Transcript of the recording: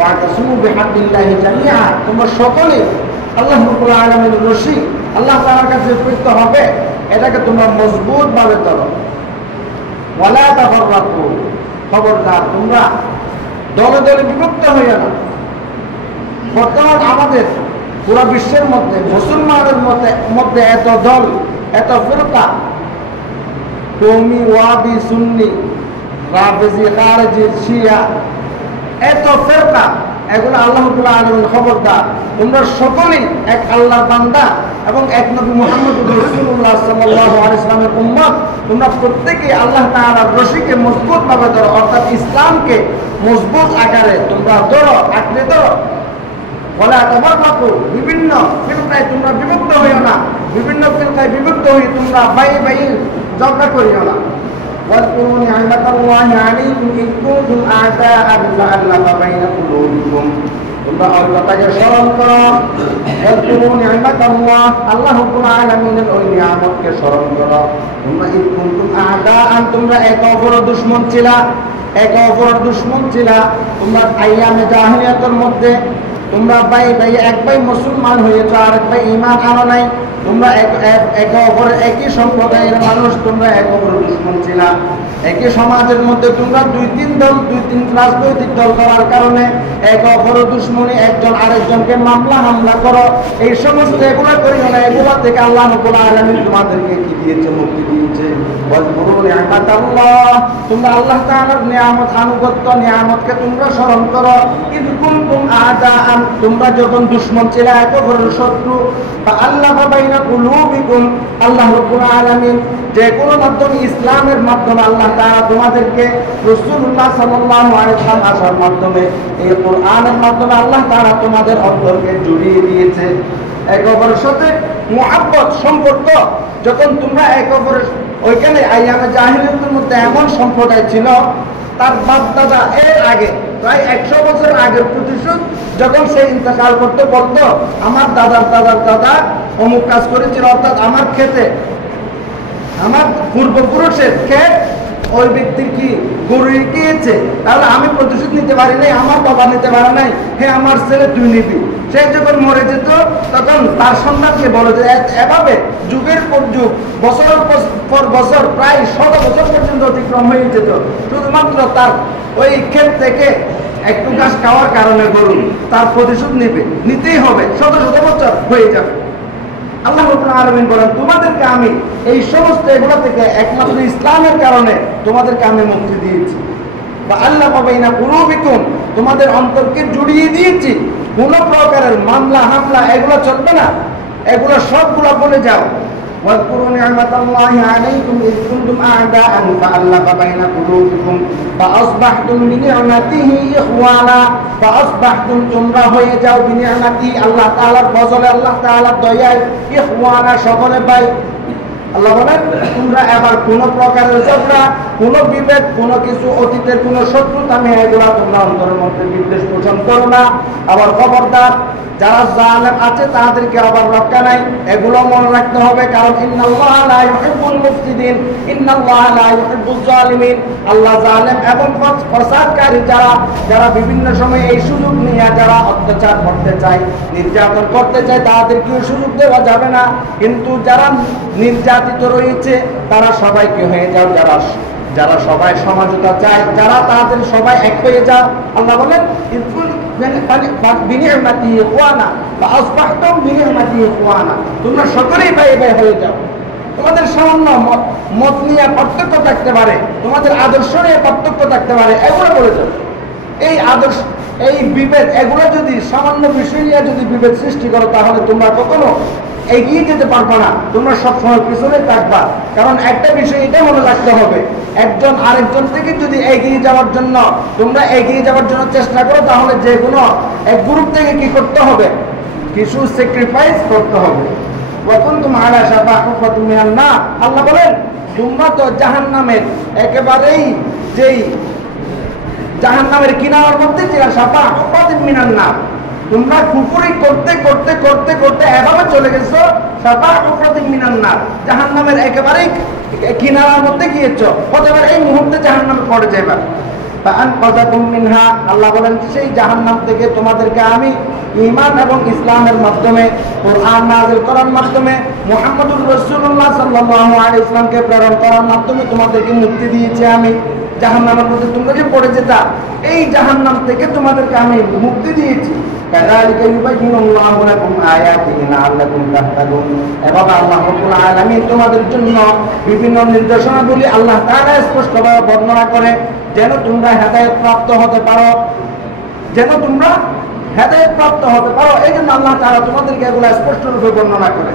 ওয়াতাসিমু বিহাবলিল্লাহি জামিআ, তোমরা সকলে আল্লাহ রাব্বুল আলামিনের রশি আল্লাহ তাআলার কাছে প্রীত হবে, এটাকে তোমরা মজবুত ভাবে ধরো। ওয়ালা তাফাররাকু, খবরদার তোমরা দলে দলে বিভক্ত হইও না। বর্তমান আমাদের পুরো বিশ্বের মধ্যে মুসলমানের মধ্যে এত দল, এত ফিরকা, কওমি, ওয়াহাবি, সুন্নি, রাফিজি, খারিজি, শিয়া, এত ফিরকা, এগুলো আল্লাহ রাব্বুল আলামিন খবরদার, তোমরা সকলেই এক আল্লাহর বান্দা এবং এক নবী মুহাম্মদ রাসূলুল্লাহ সাল্লাল্লাহু আলাইহি ওয়াসাল্লামের উম্মত। তোমরা প্রত্যেকেই আল্লাহ তাআলার রশিকে মজবুত ভাবে ধরো, অর্থাৎ ইসলামকে মজবুত আকারে তোমরা ধরো, আঁকড়ে ধরো। বলে তাফাররাকু, বিভিন্ন ফিরকায় তোমরা বিভক্ত হইও না, বিভিন্ন ফিরকায় বিভক্ত হয়ে তোমরা ভাই ভাই ঝগড়া করিও না। واذكروا نعمة الله عليكم إذ كنتم أعداء فألف بين قلوبكم, তোমরা আল্লাহকে স্মরণ করো। واذكروا نعمة الله, আল্লাহ রাব্বুল আলামিনের ওই নিয়ামতকে স্মরণ করো। তোমরা إذ كنتم أعداء, তোমরা একে অপরের দুশমন ছিলা, একে অপরের দুশমন ছিলা। তোমরা আইয়ামে জাহিলিয়াতের মধ্যে তোমরা ভাই ভাই, এক ভাই মুসলমান হয়েছো, আরেক ভাই ঈমান আনো নাই। তোমরা একে অপরের একই সম্প্রদায়ের মানুষ, তোমরা একে অপরের দুশমন ছিলা। একই সমাজের মধ্যে তোমরা দুই তিন রাজনৈতিক দল করার কারণে একে অপরের দুশমনী, একজন আরেকজনকে মামলা হামলা করো। এই সমস্ত এগুলো করিও না। এগুলো থেকে আল্লাহ রাব্বুল আলামিন তোমাদেরকে কি দিয়েছে? মুক্তি দিয়েছে। ওয়াজকুরু নি'মাতাল্লাহ, তোমরা আল্লাহ তাআলার নিয়ামত, আনুগত্য, নিয়ামতকে তোমরা স্মরণ করো। ইয কুনতুম আ'দাআন, তোমরা যখন দুশমন ছিলে, একে অপরের শত্রু। ফাআল্লাফা বাইনা কুলুবিকুম, আল্লাহ রাব্বুল আলামিন যে কোনো মাধ্যমে, ইসলামের মাধ্যমে আল্লাহ তাআলা তোমাদেরকে, রাসূলুল্লাহ সাল্লাল্লাহু আলাইহি ওয়াসাল্লাম আসার মাধ্যমে, এই কোরআনের মাধ্যমে আল্লাহ তাআলা তোমাদের অন্তরকে জুড়িয়ে দিয়েছে। একে অপরের সাথে মুহাব্বত, সম্পর্ক, যখন তোমরা একে অপরের, ওইখানে আইয়ামে জাহিলিয়াতের মধ্যে এমন সম্প্রদায় ছিল, তার বাপ দাদা এর আগে প্রায় 100 বছর আগের প্রতিশোধ যখন সে ইন্তেকাল করতে বলতো, আমার দাদার দাদার দাদা অমুক কাজ করেছিল, অর্থাৎ আমার ক্ষেতে, আমার পূর্বপুরুষের ক্ষেত ওই ব্যক্তির কি গরু গিয়েছে, তাহলে আমি প্রতিশোধ নিতে পারি নাই, আমার বাবা নিতে পারে নাই, হে আমার ছেলে তুই নিবি। সে যখন মরে যেত তখন তার সন্তানকে বলে যে এভাবে যুগের পর যুগ, বছরের পর বছর, প্রায় 100 বছর পর্যন্ত অতিক্রম হয়ে যেত, শুধুমাত্র তার ওই ক্ষেত থেকে একটু ঘাস খাওয়ার কারণে গরু তার প্রতিশোধ নিতেই হবে, শত শত বছর হয়ে যাবে। আল্লাহ রাব্বুল আলামিন বলেন, তোমাদেরকে আমি এই সমস্ত এগুলো থেকে একমাত্র ইসলামের কারণে তোমাদেরকে আমি মুক্তি দিয়েছি। বা আল্লাফা বাইনা কুলুবিকুম, তোমাদের অন্তরকে জুড়িয়ে দিয়েছি। কোন প্রকারের মামলা হামলা এগুলো চলবে না, এগুলো সবগুলো বলে যাও। واذكروا نعمة الله عليكم إذ كنتم أعداء فألف بين قلوبكم فأصبحتم بنعمته إخوانا, فأصبحتم, তোমরা হয়ে যাও, বিনিয়ামাতি, আল্লাহ তাআলার ফজলে, আল্লাহ তাআলার দয়ায়, ইখওয়ানা, সকলে ভাই। আল্লাহ বলেন, তোমরা এবার কোন প্রকারের ঝগড়া, কোন বিভেদ, কোন কিছু অতীতের কোন শত্রুতা নিয়ে এগুলা তোমরা অন্তরের মধ্যে বিদ্বেষ পোষণ করো না। আবার খবরদার, যারা জালেম আছে তাদেরকে আবার রক্ষা নাই, এগুলো মনে রাখতে হবে। কারণ ইন্নাল্লাহা লা ইউহিব্বুল মুফসিদিন, ইন্নাল্লাহা লা ইউহিব্বুজ জালিমিন, আল্লাহ জালেম এবং ফসাদকারী যারা বিভিন্ন সময় এই সুযোগ নিয়ে যারা অত্যাচার করতে চায়, নির্যাতন করতে চায়, তাদেরকে সুযোগ দেওয়া যাবে না। কিন্তু যারা নির্যাতিত রয়েছে তারা সবাইকে হয়ে যাও, যারা সবাই সমঝোতা চায়, যারা তাদের সবাই এক হয়ে যাও। আল্লাহ বলেন, তোমরা সকলেই ভাই ভাই হয়ে যাও। তোমাদের সামান্য মত নিয়ে পার্থক্য থাকতে পারে, তোমাদের আদর্শ নিয়ে পার্থক্য থাকতে পারে, এগুলো বলে যাও। এই আদর্শ, এই বিভেদ, এগুলো যদি সামান্য বিষয় নিয়ে যদি বিভেদ সৃষ্টি করো, তাহলে তোমরা কখনো এগিয়ে যেতে পারবো না, তোমরা সবসময় পিছনে থাকবা। কারণ একটা বিষয় এটা মনে রাখতে হবে, একজন আরেকজন থেকে যদি এগিয়ে যাওয়ার জন্য চেষ্টা করো, তাহলে যে কোনো এক গ্রুপ থেকে কি করতে হবে? কিছু স্যাক্রিফাইস করতে হবে। কখন তোমার আলা শাফা হুফাতুম মিনান নার, আল্লাহ বলেন, তোমরা তো জাহান্নামের একেবারেই যেই জাহান্নামের কিনারার মধ্যে ছিল, শাফা হুফাতুম মিনান নার, তোমরা কুফরি করতে করতে করতে করতে এভাবে চলে গেছো, শাফা হুফাতুম মিনান নার, জাহান্নামের একেবারেই কিনারার মধ্যে গিয়েছো, অথবা এই মুহূর্তে জাহান্নামে পড়ে যাবে। ফাআনকাযাকুম মিনহা, আল্লাহ বলেন সেই জাহান্নাম থেকে তোমাদেরকে আমি ঈমান এবং ইসলামের মাধ্যমে, কোরআন নাযিল করার মাধ্যমে, মুহাম্মদুর রাসূলুল্লাহ সাল্লাল্লাহু আলাইহি ওয়াসাল্লামকে প্রেরণ করার মাধ্যমে তোমাদেরকে মুক্তি দিয়েছি আমি। জাহান্নামের মধ্যে তোমরা যে পড়ে যেতা, এই জাহান্নাম থেকে তোমাদেরকে আমি মুক্তি দিয়েছি। কাযালিকা ইউবাইয়িনুল্লাহু লাকুম আয়াতিহি লাআল্লাকুম তাহতাদুন। এবং আল্লাহ রাব্বুল আলামিন তোমাদের জন্য বিভিন্ন নির্দেশনাগুলি আল্লাহ তাআলা স্পষ্টভাবে বর্ণনা করে, যেন তোমরা হেদায়েত প্রাপ্ত হতে পারো, যেন তোমরা হেদায়েত প্রাপ্ত হতে পারো। এই জন্য আল্লাহ তাআলা তোমাদেরকে এগুলো স্পষ্ট রূপে বর্ণনা করে।